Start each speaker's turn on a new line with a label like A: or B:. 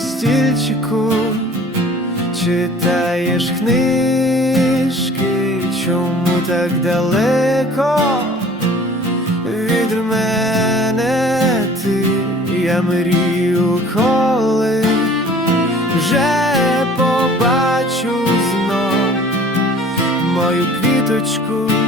A: на стільчику, читаєш книжки, чому так далеко від мене ти я мрію, коли вже побачу знов мою квіточку.